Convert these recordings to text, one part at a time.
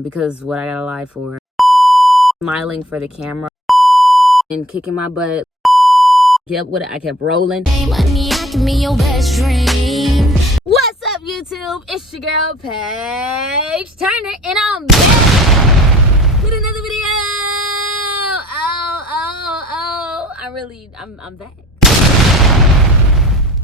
because what I gotta lie for, smiling for the camera and kicking my butt. Yep, what I kept rolling. Money, I can be your best dream. What's up, YouTube? It's your girl Paige Turner, and I'm back with another video. I'm back.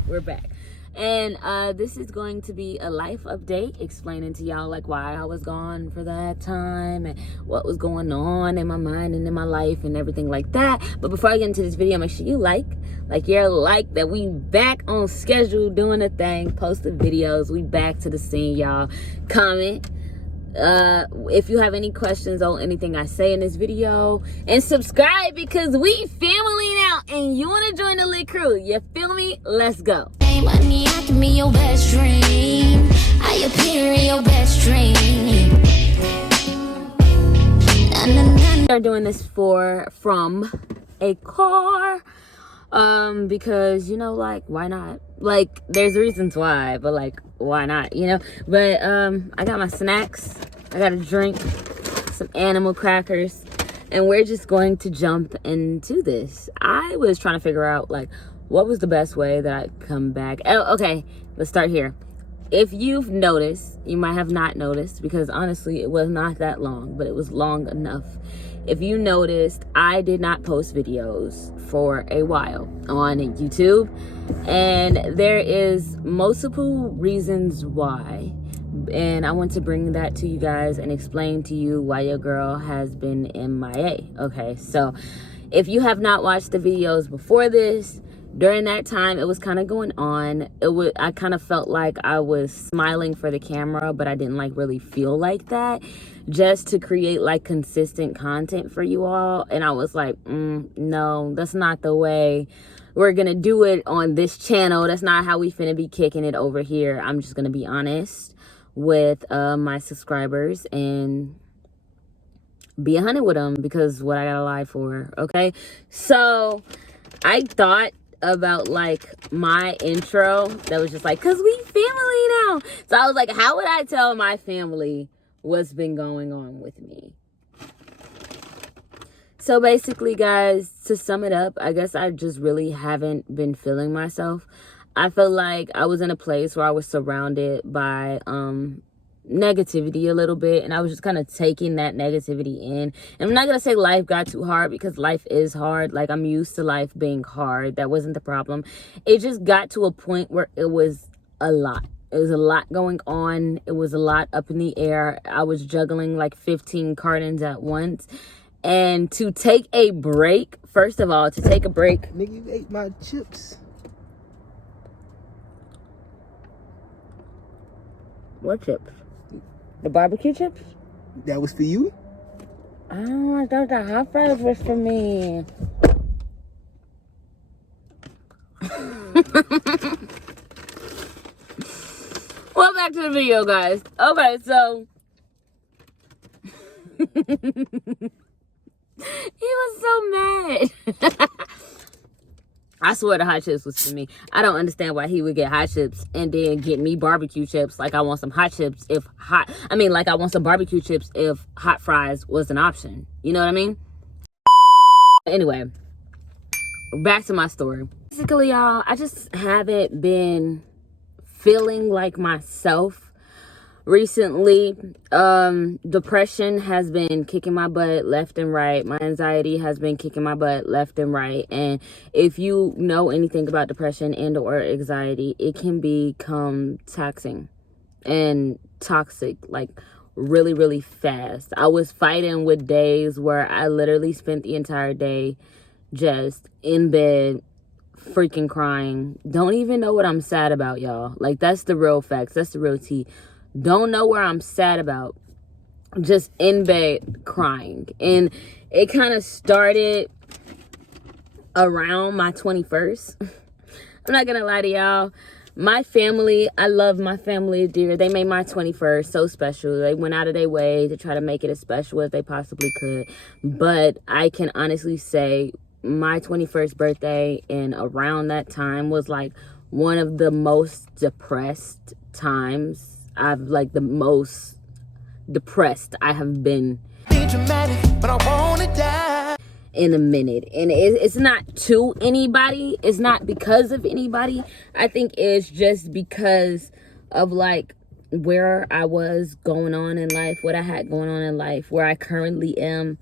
We're back. And this is going to be a life update, explaining to y'all like why I was gone for that time and what was going on in my mind and in my life and everything like that. But before I get into this video, make sure you like that we back on schedule doing a thing, posting videos. We back to the scene, y'all. Comment if you have any questions on anything I say in this video, and subscribe because we family now and you want to join the lit crew. You feel me? Let's go. Money, I can be your best dream. I appear in your best dream. They're doing this from a car, because, you know, like, why not? Like, there's reasons why, but like, why not, you know? But I got my snacks, I got a drink, some animal crackers, and we're just going to jump into this. I was trying to figure out, like, what was the best way that I come back? Oh, okay, let's start here. If you've noticed, you might have not noticed, because honestly, it was not that long, but it was long enough. If you noticed, I did not post videos for a while on YouTube, and there is multiple reasons why, and I want to bring that to you guys and explain to you why your girl has been MIA. Okay, so if you have not watched the videos before this, during that time, it was kind of going on. I kind of felt like I was smiling for the camera, but I didn't like really feel like that, just to create like consistent content for you all. And I was like, no, that's not the way we're gonna do it on this channel. That's not how we finna be kicking it over here. I'm just gonna be honest with my subscribers and be 100 with them, because what I gotta lie for. Okay, so I thought about like my intro that was just like, cause we family now. So I was like, how would I tell my family what's been going on with me? So basically, guys, to sum it up, I guess I just really haven't been feeling myself. I feel like I was in a place where I was surrounded by negativity a little bit, and I was just kind of taking that negativity in. And I'm not gonna say life got too hard, because life is hard. Like, I'm used to life being hard. That wasn't the problem. It just got to a point where it was a lot. It was a lot going on. It was a lot up in the air. I was juggling like 15 cartons at once. And to take a break, first of all, Nigga, you ate my chips. What chips? The barbecue chips? That was for you? Oh, I thought the hot fries was for me. Well, back to the video, guys. Okay, so he was so mad. I swear the hot chips was for me. I don't understand why he would get hot chips and then get me barbecue chips. Like, I want some hot chips like I want some barbecue chips if hot fries was an option. You know what I mean? Anyway, back to my story. Basically, y'all, I just haven't been feeling like myself recently. Depression has been kicking my butt left and right. My anxiety has been kicking my butt left and right. And if you know anything about depression and or anxiety, it can become taxing and toxic, like really, really fast. I was fighting with days where I literally spent the entire day just in bed freaking crying. Don't even know what I'm sad about, y'all. Like, that's the real facts. That's the real tea. Don't know where I'm sad about. Just in bed crying. And it kind of started around my 21st. I'm not gonna lie to y'all. My family, I love my family dear. They made my 21st so special. They went out of their way to try to make it as special as they possibly could. But I can honestly say my 21st birthday and around that time was like one of the most depressed times. I've like the most depressed I have been Be dramatic, but I wanna die. in a minute. And it's not to anybody. It's not because of anybody. I think it's just because of like where I was going on in life, what I had going on in life, where I currently am.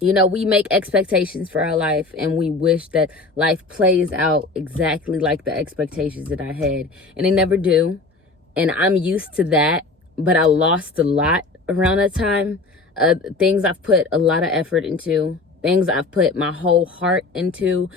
You know, we make expectations for our life and we wish that life plays out exactly like the expectations that I had. And they never do. And I'm used to that. But I lost a lot around that time. Things I've put a lot of effort into. Things I've put my whole heart into.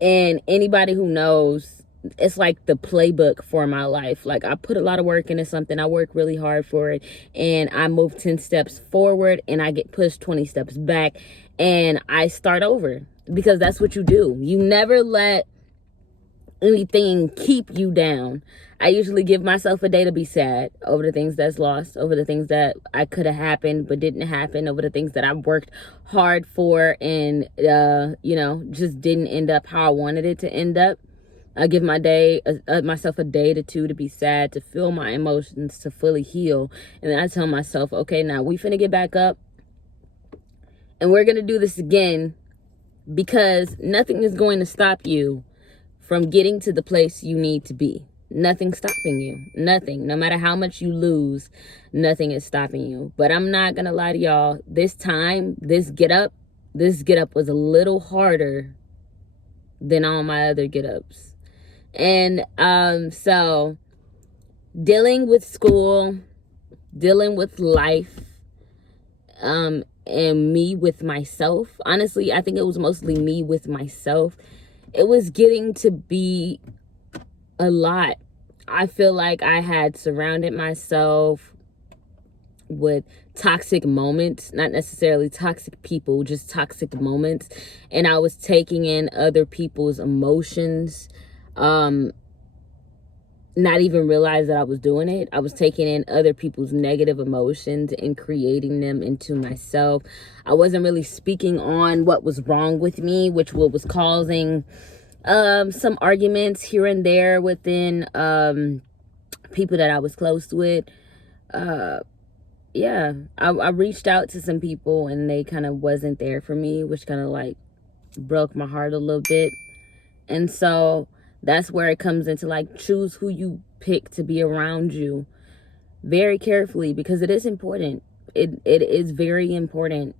And anybody who knows, it's like the playbook for my life. Like, I put a lot of work into something. I work really hard for it. And I move 10 steps forward and I get pushed 20 steps back. And I start over. Because that's what you do. You never let anything keep you down. I usually give myself a day to be sad over the things that's lost, over the things that I could have happened but didn't happen, over the things that I worked hard for and, you know, just didn't end up how I wanted it to end up. I give myself a day to two to be sad, to feel my emotions, to fully heal. And then I tell myself, okay, now we finna get back up and we're going to do this again, because nothing is going to stop you from getting to the place you need to be. Nothing's stopping you. Nothing. No matter how much you lose, nothing is stopping you. But I'm not going to lie to y'all. This time, this get up was a little harder than all my other get ups. And so dealing with school, dealing with life, and me with myself. Honestly, I think it was mostly me with myself. It was getting to be a lot. I feel like I had surrounded myself with toxic moments, not necessarily toxic people, just toxic moments. And I was taking in other people's emotions, not even realize that I was doing it. I was taking in other people's negative emotions and creating them into myself. I wasn't really speaking on what was wrong with me, which was causing some arguments here and there within people that I was close with. Yeah, I reached out to some people and they kind of wasn't there for me, which kind of like broke my heart a little bit. And so that's where it comes into like, choose who you pick to be around you very carefully, because it is important. It is very important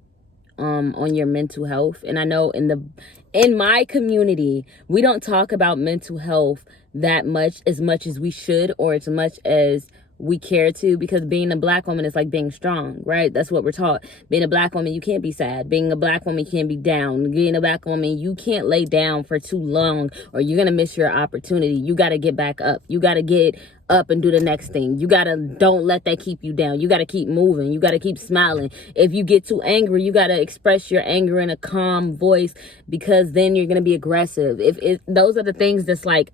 on your mental health. And I know in my community, we don't talk about mental health that much as we should, or as much as we care to, because being a Black woman is like being strong, right? That's what we're taught. Being a Black woman, you can't be sad. Being a Black woman, you can't be down. Being a Black woman, you can't lay down for too long or you're gonna miss your opportunity. You gotta get back up. You gotta get up and do the next thing. You gotta, don't let that keep you down. You gotta keep moving. You gotta keep smiling. If you get too angry, you gotta express your anger in a calm voice, because then you're gonna be aggressive. Those are the things that's like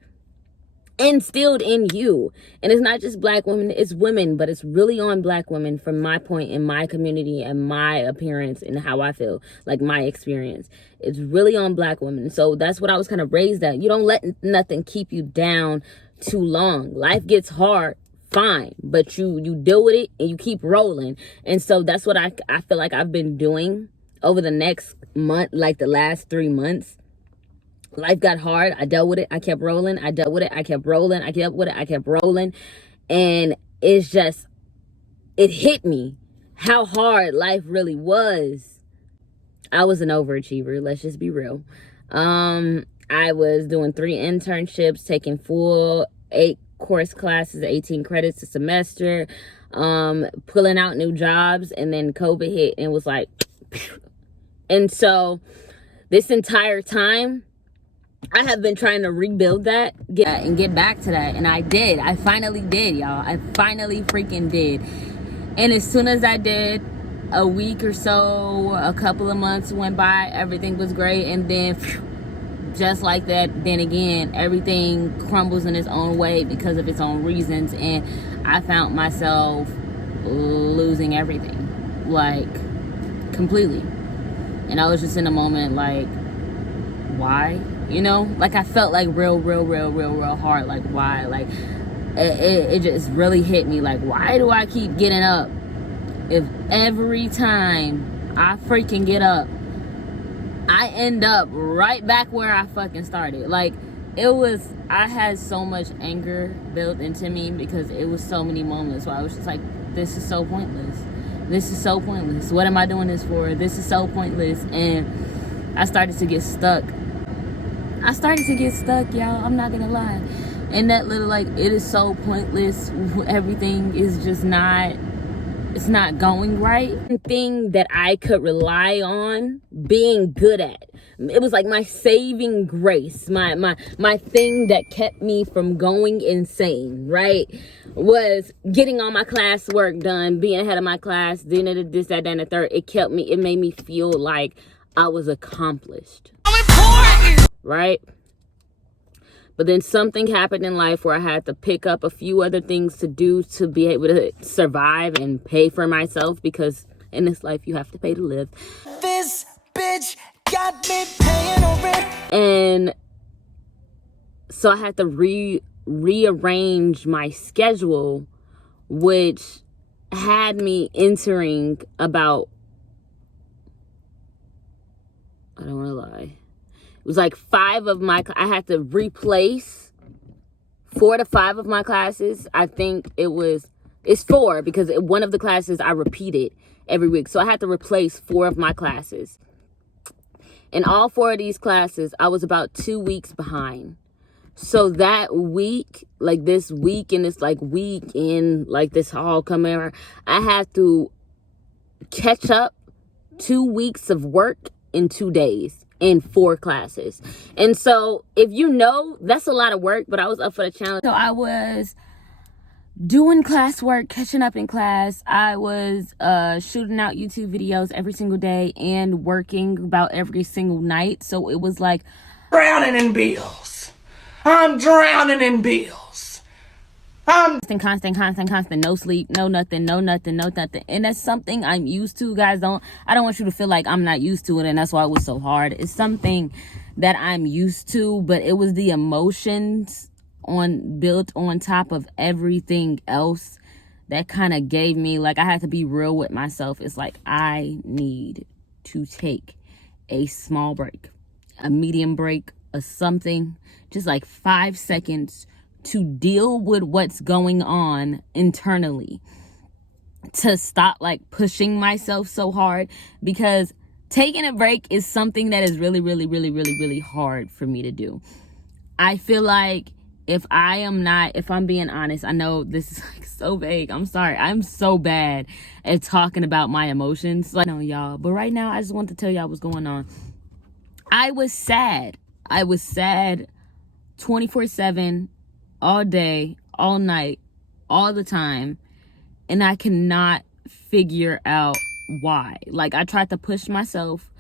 instilled in you. And it's not just Black women, it's women, but it's really on Black women from my point in my community and my appearance and how I feel, like my experience. It's really on Black women. So that's what I was kind of raised at. You don't let nothing keep you down too long. Life gets hard, fine, but you deal with it and you keep rolling. And so that's what I feel like I've been doing over the next month, like the last 3 months. Life got hard. I dealt with it. I kept rolling. I dealt with it. I kept rolling. I kept with it. I kept rolling. And it's just, it hit me how hard life really was. I was an overachiever. Let's just be real. I was doing 3 internships, taking full 8 course classes, 18 credits a semester, pulling out new jobs, and then COVID hit and was like, and so this entire time, I have been trying to rebuild that and get back to that. And I did. I finally did, y'all. I finally freaking did. And as soon as I did, a week or so, a couple of months went by, everything was great. And then just like that, then again, everything crumbles in its own way because of its own reasons. And I found myself losing everything, like completely. And I was just in a moment like, why? You know, like I felt like real hard. Like, why? Like it just really hit me. Like, why do I keep getting up if every time I freaking get up, I end up right back where I fucking started. Like, I had so much anger built into me because it was so many moments where I was just like, this is so pointless. This is so pointless. What am I doing this for? This is so pointless. And I started to get stuck. Y'all. I'm not gonna lie. And that little, like, it is so pointless. Everything is just it's not going right. Thing that I could rely on being good at. It was like my saving grace, my thing that kept me from going insane, right? Was getting all my classwork done, being ahead of my class, doing this, that, and the third. It made me feel like I was accomplished. Right? But then something happened in life where I had to pick up a few other things to do to be able to survive and pay for myself, because in this life you have to pay to live. This bitch got me paying no rent. And so I had to rearrange my schedule, which had me entering about, I don't want to lie, it was like I had to replace 4 to 5 of my classes. I think it's 4 because one of the classes I repeated every week. So I had to replace 4 of my classes. In all 4 of these classes, I was about 2 weeks behind. So that week, like this week and this like weekend, like this all coming, I had to catch up 2 weeks of work in 2 days. In 4 classes. And so if you know, that's a lot of work, but I was up for the challenge. So I was doing classwork, catching up in class. I was shooting out YouTube videos every single day and working about every single night. So it was like Drowning in bills. I'm drowning in bills. constant, no sleep, no nothing. And that's something I'm used to, guys. I don't want you to feel like I'm not used to it and that's why it was so hard. It's something that I'm used to, but it was the emotions built on top of everything else that kind of gave me, like, I had to be real with myself. It's like, I need to take a small break, a medium break, or something, just like 5 seconds to deal with what's going on internally, to stop like pushing myself so hard, because taking a break is something that is really, really, really, really, really hard for me to do. I feel like if I'm being honest, I know this is like so vague. I'm sorry. I'm so bad at talking about my emotions. Like, no, y'all. But right now, I just want to tell y'all what's going on. I was sad 24/7, all day, all night, all the time. And I cannot figure out why. Like, I tried to push myself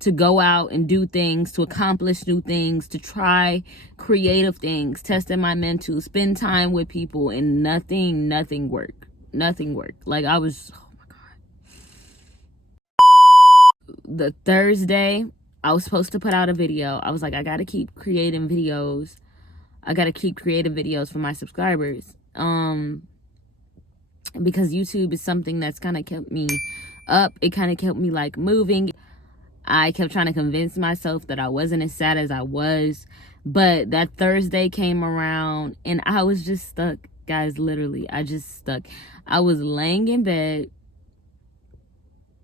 to go out and do things, to accomplish new things, to try creative things, testing my mental, spend time with people, and nothing worked. Nothing worked. Like, I was, oh my God. The Thursday, I was supposed to put out a video. I was like, I gotta keep creating videos. I gotta keep creative videos for my subscribers. Because YouTube is something that's kind of kept me up. It kind of kept me like moving. I kept trying to convince myself that I wasn't as sad as I was. But that Thursday came around and I was just stuck, guys. Literally, I just stuck. I was laying in bed.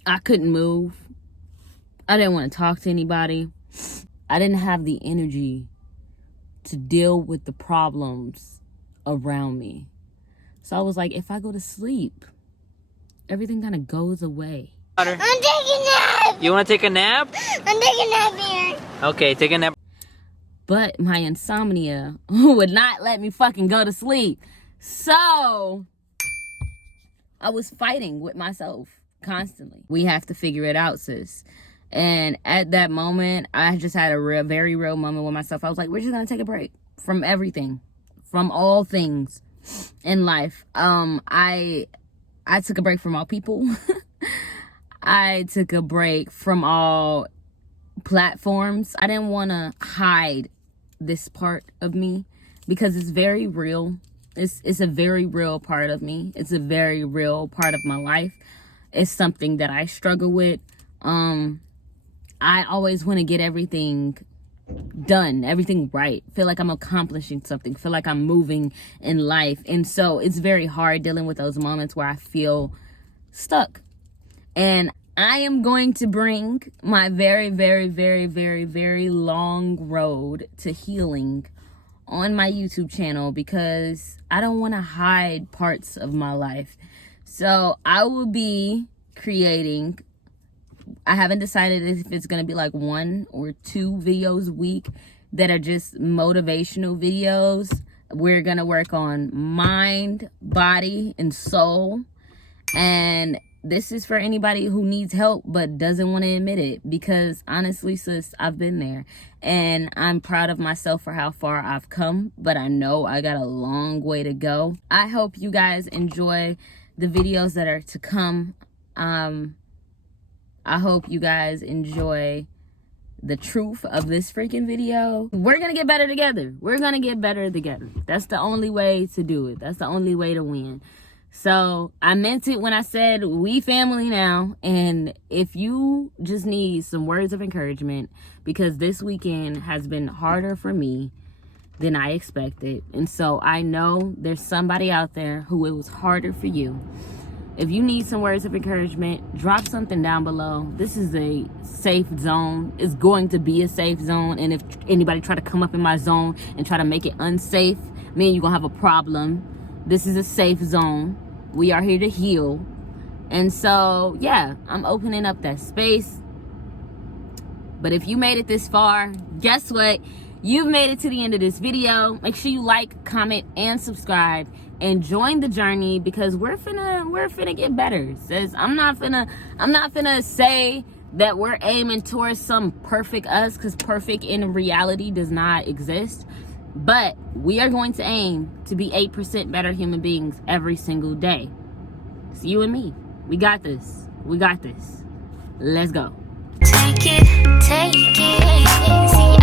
I couldn't move. I didn't want to talk to anybody. I didn't have the energy to deal with the problems around me. So I was like, if I go to sleep, everything kind of goes away. I'm taking a nap. You want to take a nap? I'm taking a nap here. Okay, take a nap. But my insomnia would not let me fucking go to sleep. So I was fighting with myself constantly. We have to figure it out, sis. And at that moment, I just had a very real moment with myself. I was like, we're just going to take a break from everything, from all things in life. I took a break from all people. I took a break from all platforms. I didn't want to hide this part of me because it's very real. It's a very real part of me. It's a very real part of my life. is something that I struggle with. I always want to get everything done, everything right, feel like I'm accomplishing something, feel like I'm moving in life. And so it's very hard dealing with those moments where I feel stuck. And I am going to bring my very, very, very, very, very long road to healing on my YouTube channel, because I don't want to hide parts of my life. So I will be creating, I haven't decided if it's going to be like 1 or 2 videos a week that are just motivational videos. We're going to work on mind, body, and soul. And this is for anybody who needs help but doesn't want to admit it, because honestly, sis, I've been there. And I'm proud of myself for how far I've come, but I know I got a long way to go. I hope you guys enjoy the videos that are to come. I hope you guys enjoy the truth of this freaking video. We're gonna get better together. We're gonna get better together. That's the only way to do it. That's the only way to win. So I meant it when I said we family now. And if you just need some words of encouragement, because this weekend has been harder for me than I expected, and so I know there's somebody out there who it was harder for you. If you need some words of encouragement, drop something down below. This is a safe zone. It's going to be a safe zone. And if anybody try to come up in my zone and try to make it unsafe, man, you're going to have a problem. This is a safe zone. We are here to heal. And so, yeah, I'm opening up that space. But if you made it this far, guess what? You've made it to the end of this video. Make sure you like, comment, and subscribe, and join the journey, because we're finna get better. Says I'm not finna say that we're aiming towards some perfect us, because perfect in reality does not exist. But we are going to aim to be 8% better human beings every single day. It's you and me. We got this. We got this. Let's go. Take it, see